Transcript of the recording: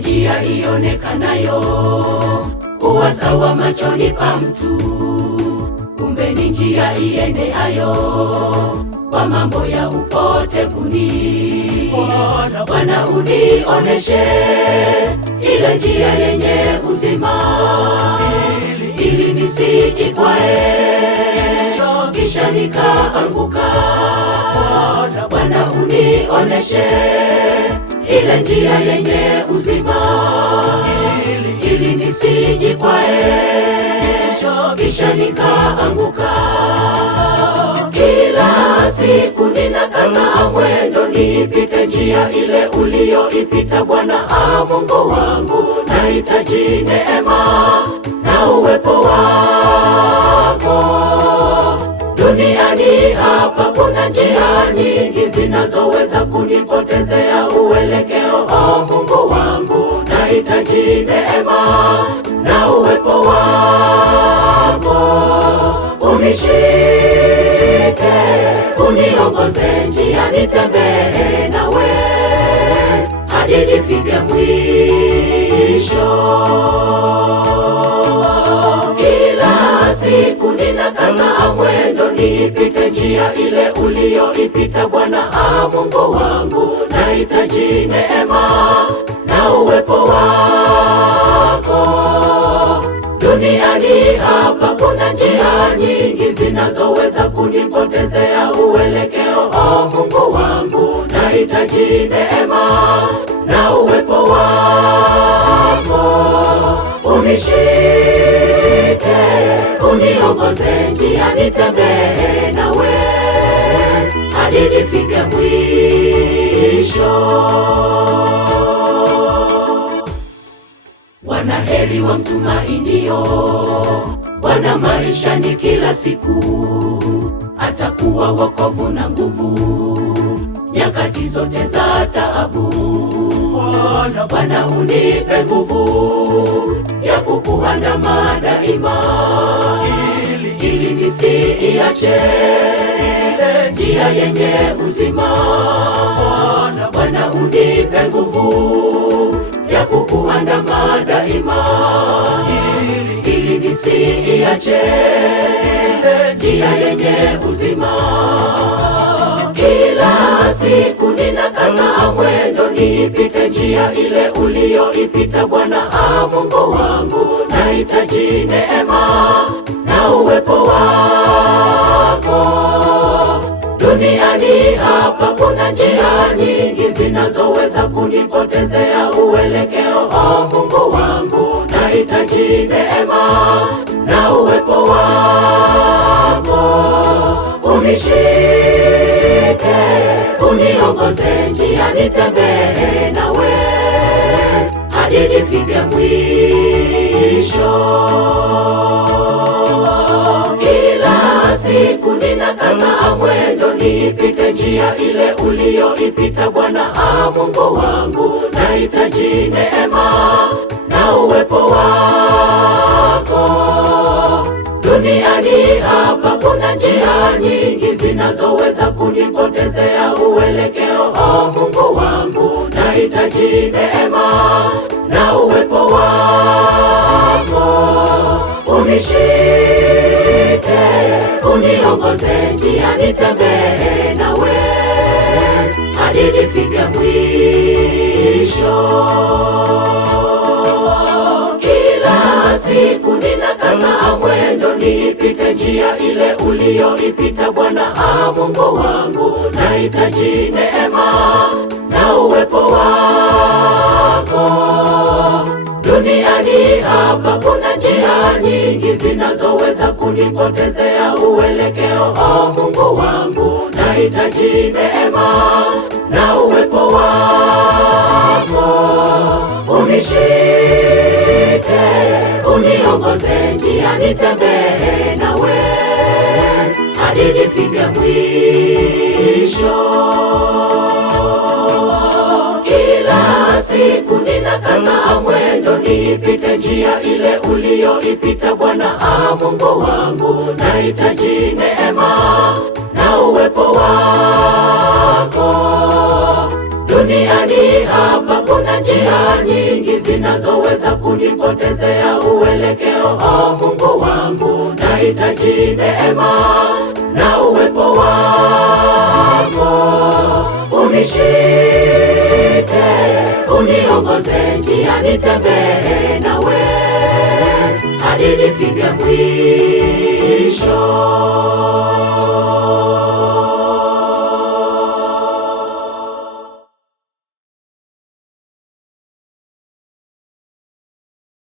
njia ionekanayo kuwa sawa machoni pa mtu, kumbe ni njia iendeayo kwa mambo ya upotevuni. Bwana, unioneshe ile njia yenye uzima, ili nisijikwae kisha nikaanguka. Bwana, unioneshe ile njia yenye uzima, ili nisijikwae kisha nikaanguka. Kila siku ninakaza mwendo nipite njia ile ulioipita Bwana. Mungu wangu, nahitaji neema na uwepo wako. Duniani hapa kuna njia nyingi zinazoweza kunipotezea uelekeo. Mungu wangu, nahitaji neema na uwepo wako. Unishike, uniongoze njia, nitembee nawe hadi nifike mwisho. Kila siku ninakaza mwendo nipite njia ile ulioipita Bwana. Mungu wangu, nahitaji neema na uwepo wako. Duniani hapa kuna njia nyingi zinazoweza kunipotezea uelekeo. Mungu wangu, nahitaji neema na uwepo wako. Unishike, uniongoze njia, nitembee nawe hadi nifike mwisho. Wanaheri wamtumainio Bwana maishani kila siku, atakuwa wokovu na nguvu nyakati zote za taabu. Bwana, unipe nguvu ya kukuandama daima, ili nisiiache njia yenye uzima. Bwana, unipe nguvu ya kukuandama daima, ili nisiiache njia yenye uzima. Kila siku ninakaza mwendo nipite njia ile ulioipita Bwana. Mungu wangu, nahitaji neema na uwepo wako. Duniani hapa kuna njia nyingi zinazoweza kunipotezea uelekeo. Mungu wangu, nahitaji neema na uwepo wako. Unishike, uniongoze njia, nitembee nawe hadi nifike mwisho. Kila siku ninakaza mwendo nipite njia ile ulioipita Bwana. Mungu wangu, nahitaji neema na uwepo wako. Duniani hapa kuna njia nyingi zinazoweza kunipotezea uelekeo. Mungu wangu, nahitaji neema na uwepo wako. Unishike, uniongoze njia, nitembee nawe hadi nifike mwisho. Kila siku ninakaza mwendo nipite njia ile ulioipita Bwana. Mungu wangu, nahitaji neema na uwepo wako. Duniani hapa kuna njia nyingi zinazoweza kunipotezea uelekeo. Mungu wangu, nahitaji neema na uwepo wako. Unishike, uniongoze njia, nitembee nawe hadi nifike mwisho. Kila siku ninakaza mwendo nipite njia ile ulioipita Bwana. Mungu wangu, nahitaji neema na uwepo wako. Duniani hapa kuna njia nyingi zinazoweza kunipotezea uelekeo. O Mungu wangu, nahitaji neema na uwepo wako. Unishike, uniongoze njia, nitembee nawe hadi nifike mwisho.